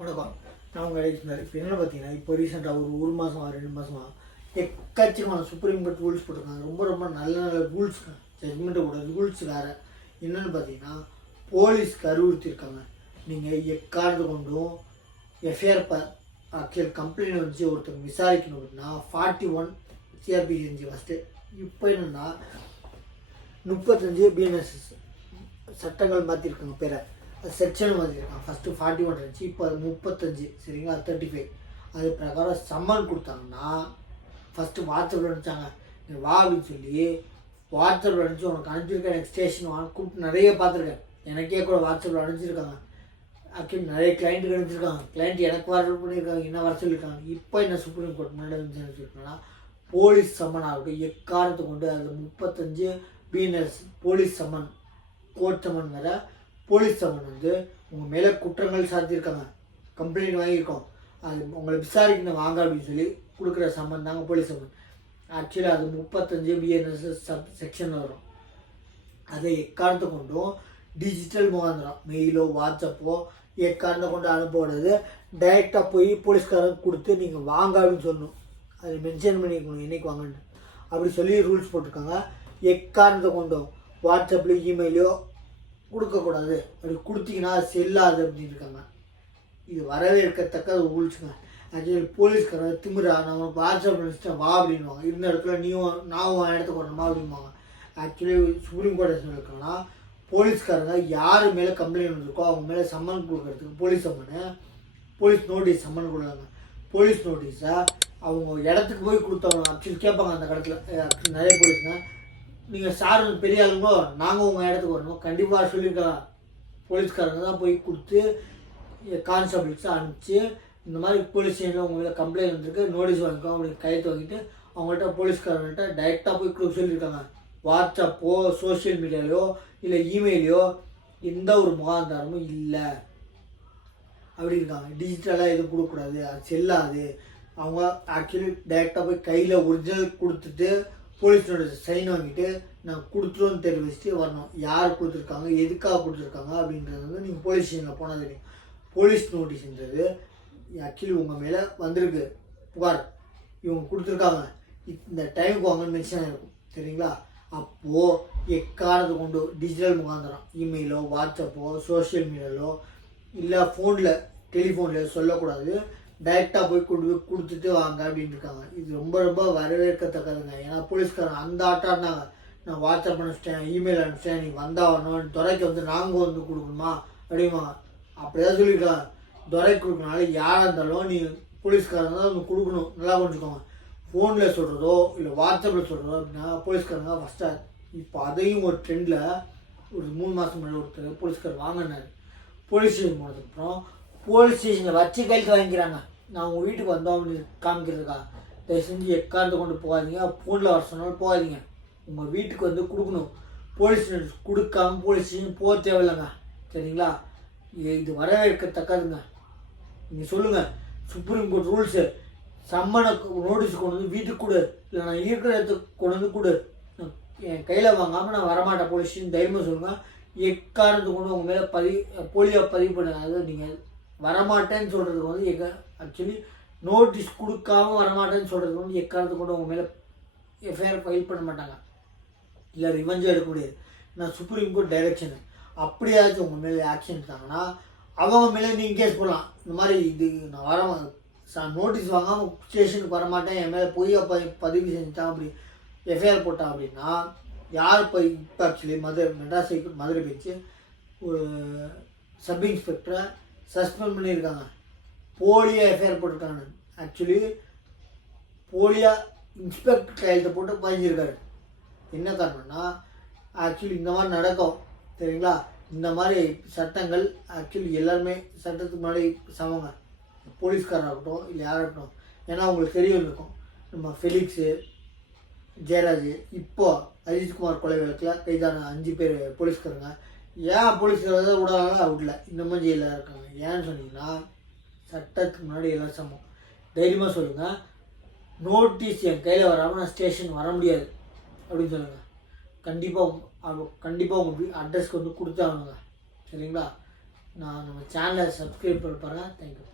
வணக்கம். நான் உங்கள் இருந்தார். இப்போ என்ன பார்த்தீங்கன்னா, இப்போ ரீசெண்டாக ஒரு மாதம் 2 மாதமாக எக்கச்சக்கமான சுப்ரீம் கோர்ட் ரூல்ஸ் போட்டிருக்காங்க. ரொம்ப ரொம்ப நல்ல நல்ல ரூல்ஸ், ஜட்மெண்ட்டு கூட ரூல்ஸ் வேறு. என்னென்னு பார்த்தீங்கன்னா, போலீஸ்க்கு அறிவுறுத்தியிருக்காங்க. நீங்கள் எக்காரணத்தை கொண்டும் எஃப்ஐஆர் ஆக்சுவல் கம்ப்ளைண்ட் வந்துச்சு ஒருத்தர் விசாரிக்கணும் அப்படின்னா 41 சிஆர்பிசி ஃபஸ்ட்டு. இப்போ என்னென்னா 35 பிஎன்எஸ்எஸ் சட்டங்கள் மாற்றிருக்காங்க பேரை, செக்ஷன் மாற்றிருக்காங்க. ஃபஸ்ட்டு 41 இருந்துச்சு, இப்போ அது 35, சரிங்களா? 35 அது பிரகாரம் சம்மன் கொடுத்தாங்கன்னா ஃபஸ்ட்டு வாட்ஸ்அப்பில் அனுப்பிச்சாங்க. நீ வா அப்படின்னு சொல்லி வாட்ஸ்அப்பில் அனுப்பிச்சு உனக்கு அனுப்பிச்சிருக்கேன், எனக்கு ஸ்டேஷன் வாங்க கூப்பிட்டு நிறைய பார்த்துருக்கேன். எனக்கே கூட வாட்ஸ்அப்பில் அனுப்பிச்சிருக்காங்க. ஆக்சுவலி நிறைய கிளைண்ட்டுக்கு அனுப்பிச்சிருக்காங்க. கிளைண்ட் எனக்கு வர பண்ணியிருக்காங்க, என்ன வர சொல்லியிருக்காங்க. இப்போ என்ன சுப்ரீம் கோர்ட் முன்னாடி வந்து அனுப்பிச்சிருக்காங்கன்னா போலீஸ் சம்மன் ஆகட்டும் எக்காரணத்தை கொண்டு அது 35 BNS police summon, court summon வேறு. போலீஸ் சம்மன் வந்து உங்கள் மேலே குற்றங்கள் சாத்தியிருக்காங்க, கம்ப்ளைண்ட் வாங்கியிருக்கோம், அது உங்களை விசாரிக்கணும் வாங்க அப்படின்னு சொல்லி கொடுக்குற சம்மன் தாங்க போலீஸ் சம்மன். ஆக்சுவலி அது 35 பிஎன்எஸ் செக்ஷனில் வரும். அதை எக்காரணத்தை கொண்டும் டிஜிட்டல் முகாந்திரம் மெயிலோ வாட்ஸ்அப்போ எக்காரணத்தை கொண்டு அனுப்புவது டைரெக்டாக போய் போலீஸ்காரங்க கொடுத்து நீங்கள் வாங்க அப்படின்னு சொல்லணும். அது மென்ஷன் பண்ணிக்கணும் என்றைக்கு வாங்கன்னு அப்படி சொல்லி ரூல்ஸ் போட்டிருக்காங்க. எக்காரணத்தை கொண்டும் வாட்ஸ்அப்லேயோ இமெயிலையோ கொடுக்கக்கூடாது. அப்படி கொடுத்தீங்கன்னா செல்லாது அப்படின்னு இருக்காங்க. இது வரவே இருக்கத்தக்க ரூல்ஸுங்க. ஆக்சுவலி போலீஸ்காரங்க திமிரா நான் உனக்கு வாட்ஸ்அப் நினச்சிட்டேன் வா அப்படின்வாங்க. இருந்த இடத்துல நான் உன் இடத்துக்கு வரணுமா அப்படின்வாங்க. ஆக்சுவலி சுப்ரீம் கோர்ட் என்ன இருக்காங்கன்னா, போலீஸ்காரங்க யார் மேலே கம்ப்ளைண்ட் வந்திருக்கோ அவங்க மேலே சம்மன் கொடுக்கறதுக்கு police summon, police notice summon கொடுக்குறாங்க. போலீஸ் நோட்டீஸை அவங்க இடத்துக்கு போய் கொடுத்தவங்க ஆக்சுவலி கேட்பாங்க. அந்த இடத்துல நிறைய போலீஸுங்க, நீங்கள் சார் பெரிய ஆளுங்களோ நாங்கள் உங்கள் இடத்துக்கு வரணும் கண்டிப்பாக சொல்லியிருக்கலாம். போலீஸ்காரங்க தான் போய் கொடுத்து கான்ஸ்டபிள்ஸை அனுப்பிச்சு இந்த மாதிரி போலீஸ் ஸ்டேஷனில் உங்கள் மேலே கம்ப்ளைண்ட் வந்திருக்கு, நோட்டீஸ் வாங்கிக்கோ அப்படின்னு கையெழுத்து வாங்கிட்டு அவங்கள்ட்ட போலீஸ்காரங்கள்ட்ட டைரெக்டாக போய் கொடுக்க சொல்லியிருக்காங்க. வாட்ஸ்அப்போ சோஷியல் மீடியாலையோ இல்லை இமெயிலையோ எந்த ஒரு முகாந்தாரமும் இல்லை அப்படி இருக்காங்க. டிஜிட்டலாக எதுவும் கொடுக்கக்கூடாது, அது செல்லாது. அவங்க ஆக்சுவலி டைரெக்டாக போய் கையில் ஒரிஜினல் கொடுத்துட்டு போலீஸோட சைன் வாங்கிட்டு நான் கொடுத்துருவோன்னு தெரிவிச்சுட்டு வரணும். யார் கொடுத்துருக்காங்க, எதுக்காக கொடுத்துருக்காங்க அப்படின்றது வந்து நீங்கள் போலீஸ் ஸ்டேஷனில் போனால் தெரியும். போலீஸ் நோட்டீஸ்ன்றது ஆக்சுவலி உங்கள் மேலே வந்திருக்கு புகார், இவங்க கொடுத்துருக்காங்க, இந்த டைமுக்கு வாங்கன்னு மென்ஷன் ஆகிருக்கும், சரிங்களா? அப்போது எக்காரணத்தை கொண்டு டிஜிட்டல் முகாந்திரம் இமெயிலோ வாட்ஸ்அப்போ சோஷியல் மீடியாலோ இல்லை ஃபோனில் டெலிஃபோன்லையோ சொல்லக்கூடாது. டைரெக்டாக போய் கொடுத்துட்டு வாங்க அப்படின்னு இருக்காங்க. இது ரொம்ப ரொம்ப வரவேற்கத்தக்கதுங்க. ஏன்னா போலீஸ்காரங்க அந்த ஆட்டம் இருந்தாங்க, நான் வாட்ஸ்அப் அனுப்பிச்சிட்டேன், இமெயில் அனுப்பிச்சிட்டேன், நீ வந்தால் வரணும், துறைக்கு வந்து நாங்கள் வந்து கொடுக்கணுமா அப்படிம்பாங்க. அப்படிதான் சொல்லியிருக்காங்க. துறைக்கு கொடுக்கறனால யாராக இருந்தாலும் நீ போலீஸ்காரங்க தான் வந்து கொடுக்கணும், நல்லா புரிஞ்சுக்கோங்க. ஃபோனில் சொல்கிறதோ இல்லை வாட்ஸ்அப்பில் சொல்கிறதோ அப்படின்னா போலீஸ்காரங்க ஃபஸ்ட்டாக. இப்போ அதையும் ஒரு ட்ரெண்டில் ஒரு 3 மாதம் முன்னாடி ஒருத்தர் போலீஸ்காரர் வாங்கினார். போலீஸ் ஸ்டேஷன் போனதுக்கப்புறம் போலீஸ் ஸ்டேஷனில் வச்சு கைக்கு வாங்கிக்கிறாங்க. நான் உங்கள் வீட்டுக்கு வந்தோம் அப்படின்னு காமிக்கிறதுக்கா. தயவு செஞ்சு எக்காரணத்தை கொண்டு போகாதீங்க, ஃபோனில் வர சொன்னாலும் போகாதீங்க, உங்கள் வீட்டுக்கு வந்து கொடுக்கணும். போலீஸ் ஸ்டேஷன் கொடுக்காம போலீஸ் ஸ்டேஷன் போக தேவையில்லைங்க, சரிங்களா? இது வரவேற்கத்தக்கதுங்க. நீங்கள் சொல்லுங்கள், சுப்ரீம் கோர்ட் ரூல்ஸு சம்மனை நோட்டீஸ் கொண்டு வந்து வீட்டுக்கு கொடு, இல்லை நான் இருக்கிற இடத்துக்கு கொண்டு வந்து கொடு, என் கையில் வாங்காமல் நான் வரமாட்டேன் போலீஸ் ஸ்டேஷன் தைரியமாக சொல்லுங்கள். எக்காரணத்தை கொண்டு உங்கள் மேலே போலியோ பதிவு பண்ணுங்க. அதாவது நீங்கள் வரமாட்டேன்னு சொல்கிறதுக்கு வந்து ஆக்சுவலி நோட்டீஸ் கொடுக்காம வரமாட்டேன்னு சொல்கிறதுக்கு வந்து எக்காரணத்தை கொண்டு உங்கள் மேலே எஃப்ஐஆர் ஃபைல் பண்ண மாட்டாங்க, இல்லை ரிவெஞ்சும் எடுக்க முடியாது. நான் சுப்ரீம் கோர்ட் டைரெக்ஷனு அப்படியாச்சும் உங்கள் மேலே ஆக்ஷன் எடுத்தாங்கன்னா அவங்க மேலே நீங்கள் கேஸ் போடலாம். இந்த மாதிரி இது நான் நோட்டீஸ் வாங்காமல் ஸ்டேஷனுக்கு வரமாட்டேன், என் மேலே பொய்யா பதிவு செஞ்சுட்டான் அப்படி எஃப்ஐஆர் போட்டான் அப்படின்னா யார் இப்போ ஆக்சுவலி மெட்ராஸ் ஹைகோர்ட் மதுரை பெஞ்சு ஒரு சப் இன்ஸ்பெக்டரை சஸ்பெண்ட் பண்ணியிருக்காங்க. போலியா எஃப்ஐஆர் போட்டிருக்காங்க. ஆக்சுவலி போலியா இன்ஸ்பெக்டர் கையெழுத்தை போட்டு பதிஞ்சிருக்காரு. என்ன காரணம்னா ஆக்சுவலி இந்த மாதிரி நடக்கும், சரிங்களா? இந்த மாதிரி சட்டங்கள் ஆக்சுவலி எல்லாருமே சட்டத்துக்கு முன்னாடி சமங்க, போலீஸ்காரனாகட்டும் இல்லை யாராகட்டும். ஏன்னா அவங்களுக்கு தெரியும் இருக்கும், நம்ம ஃபெலிக்ஸு ஜெயராஜ் இப்போ அஜித்குமார் கொலை வழக்கில் கைதான 5 பேர் போலீஸ்காரங்க. ஏன் போலீஸ்காரங்க விடல, இன்னமும் ஜெயிலில் இருக்காங்க. ஏன்னு சொன்னீங்கன்னா சட்டத்துக்கு முன்னாடி எல்லாம் சமம். தைரியமாக சொல்லுங்கள், நோட்டீஸ் என் கையில் வராமல் நான் ஸ்டேஷன் வர முடியாது அப்படின்னு சொல்லுங்கள். கண்டிப்பாக உங்கள் அட்ரஸ்க்கு வந்து கொடுத்தாங்க, சரிங்களா? நான் நம்ம சேனலை சப்ஸ்கிரைப் பண்ண போகிறேன். தேங்க்யூ.